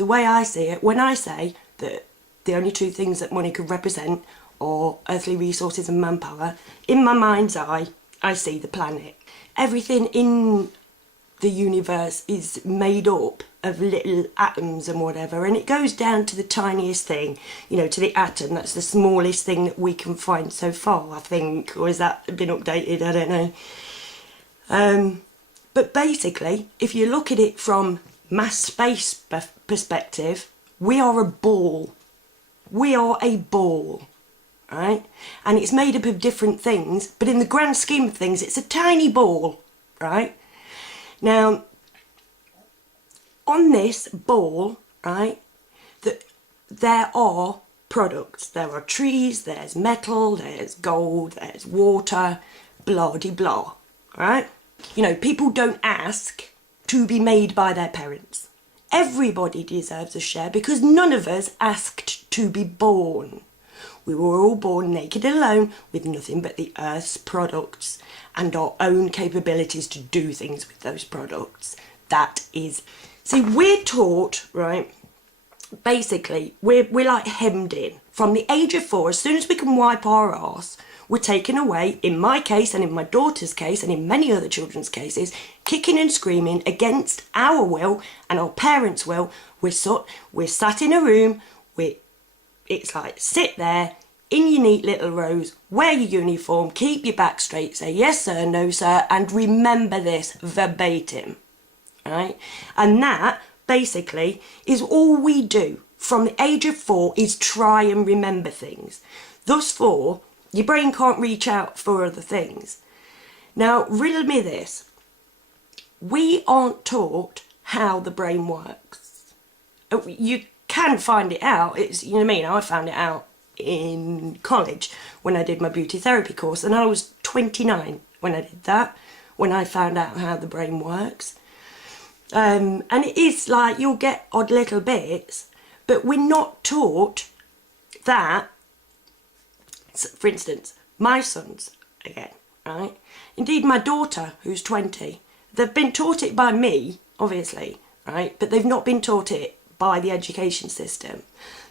the way I see it, when I say that the only two things that money could represent are earthly resources and manpower, in my mind's eye, I see the planet. Everything in the universe is made up of little atoms and whatever, and it goes down to the tiniest thing, you know, to the atom. That's the smallest thing that we can find so far, I think, or has that been updated? I don't know. But basically, if you look at it from mass space perspective, we are a ball. We are a ball, right? And it's made up of different things, but in the grand scheme of things, it's a tiny ball, right? Now, on this ball, right, there are products. There are trees, there's metal, there's gold, there's water, blah-de-blah, right? You know, people don't ask to be made by their parents. Everybody deserves a share because none of us asked to be born. We were all born naked and alone with nothing but the earth's products and our own capabilities to do things with those products. That is... See, we're taught, right, basically, we're like hemmed in. From the age of 4, as soon as we can wipe our arse, we're taken away, in my case and in my daughter's case and in many other children's cases, kicking and screaming against our will and our parents' will. We're sat in a room, it's like, sit there, in your neat little rows, wear your uniform, keep your back straight, say yes sir, no sir, and remember this verbatim, right? And that, basically, is all we do from the age of 4 is try and remember things. Thus far, your brain can't reach out for other things. Now, riddle me this. We aren't taught how the brain works. You can find it out. It's, you know what I mean? I found it out in college when I did my beauty therapy course, and I was 29 when I did that, when I found out how the brain works. And it is like you'll get odd little bits, but we're not taught that. For instance, my sons, again, right? Indeed, my daughter, who's 20, they've been taught it by me, obviously, right? But they've not been taught it by the education system.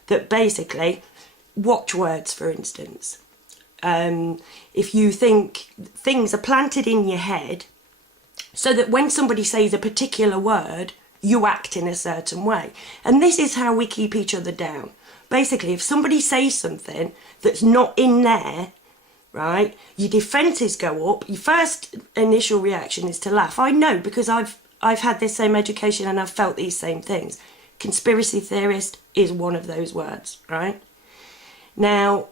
That basically, watchwords, for instance. If you think things are planted in your head so that when somebody says a particular word, you act in a certain way. And this is how we keep each other down. Basically, if somebody says something that's not in there, right, your defences go up. Your first initial reaction is to laugh. I know, because I've had this same education and I've felt these same things. Conspiracy theorist is one of those words, right? Now,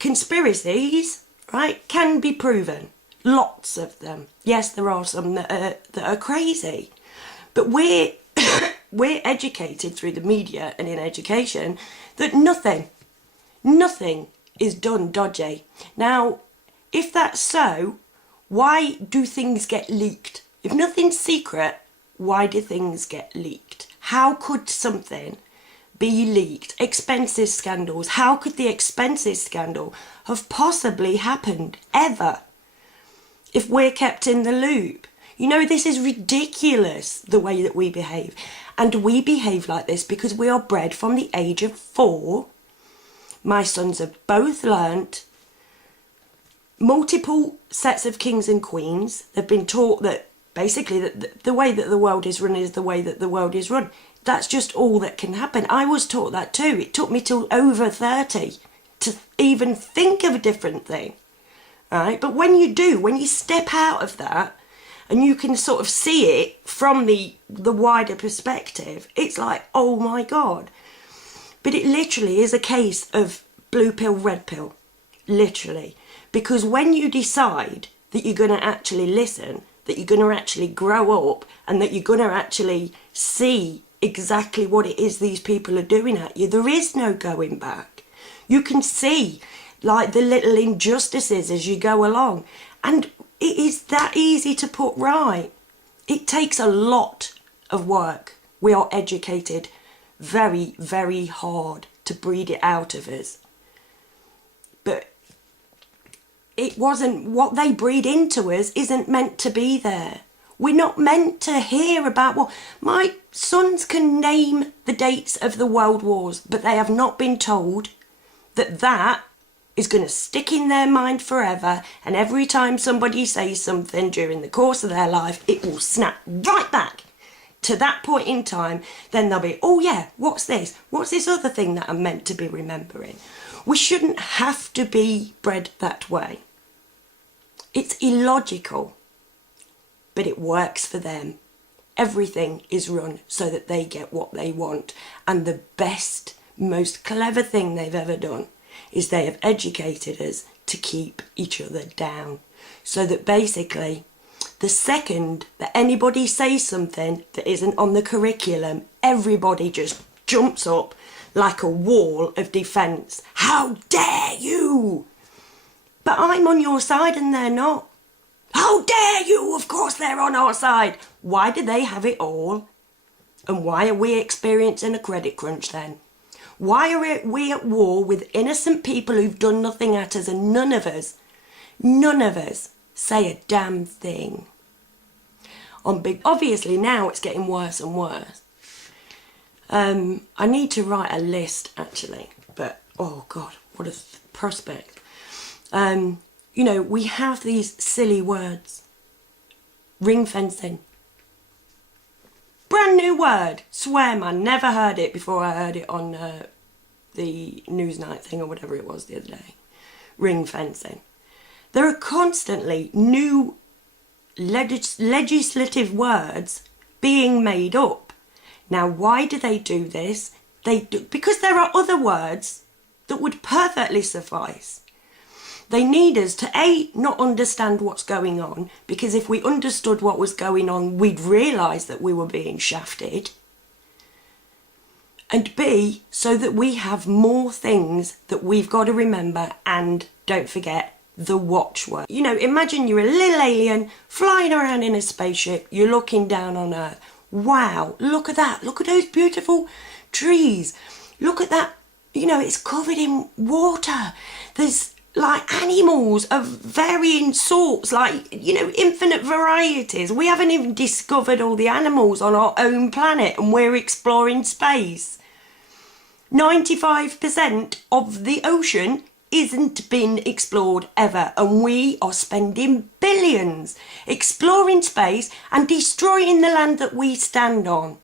conspiracies, right, can be proven. Lots of them. Yes, there are some that are crazy. But we're educated through the media and in education that nothing is done dodgy. Now, if that's so, why do things get leaked? If nothing's secret, why do things get leaked? How could something be leaked? Expenses scandals. How could the expenses scandal have possibly happened ever if we're kept in the loop? You know, this is ridiculous, the way that we behave. And we behave like this because we are bred from the age of 4. My sons have both learnt multiple sets of kings and queens. They've been taught that basically that the way that the world is run is the way that the world is run. That's just all that can happen. I was taught that too. It took me till over 30 to even think of a different thing, right? But when you do, when you step out of that, and you can sort of see it from the wider perspective, it's like, oh my God. But it literally is a case of blue pill, red pill, literally. Because when you decide that you're going to actually listen, that you're going to actually grow up, and that you're going to actually see exactly what it is these people are doing at you, there is no going back. You can see like the little injustices as you go along. And it is that easy to put right. It takes a lot of work. We are educated very, very hard to breed it out of us. But it wasn't, what they breed into us isn't meant to be there. We're not meant to hear about, well, my sons can name the dates of the world wars, but they have not been told that that is going to stick in their mind forever, and every time somebody says something during the course of their life, it will snap right back to that point in time. Then they'll be, oh yeah, what's this? What's this other thing that I'm meant to be remembering? We shouldn't have to be bred that way. It's illogical, but it works for them. Everything is run so that they get what they want, and the best, most clever thing they've ever done is they have educated us to keep each other down, so that basically the second that anybody says something that isn't on the curriculum, everybody just jumps up like a wall of defence. How dare you! But I'm on your side and they're not. How dare you! Of course they're on our side. Why do they have it all? And why are we experiencing a credit crunch then? Why are we at war with innocent people who've done nothing at us, and none of us say a damn thing? Obviously now it's getting worse and worse. I need to write a list actually, but oh God, what a prospect. You know, we have these silly words. Ring fencing. Brand new word. Swear man, never heard it before I heard it on the Newsnight thing or whatever it was the other day. Ring fencing. There are constantly new legislative words being made up. Now, why do they do this? They do because there are other words that would perfectly suffice. They need us to A, not understand what's going on, because if we understood what was going on, we'd realise that we were being shafted. And B, so that we have more things that we've got to remember, and don't forget the watchword. You know, imagine you're a little alien flying around in a spaceship, you're looking down on Earth. Wow, look at that, look at those beautiful trees. Look at that, you know, it's covered in water. There's like animals of varying sorts, like, you know, infinite varieties. We haven't even discovered all the animals on our own planet, and we're exploring space. 95% of the ocean isn't been explored ever, and we are spending billions exploring space and destroying the land that we stand on.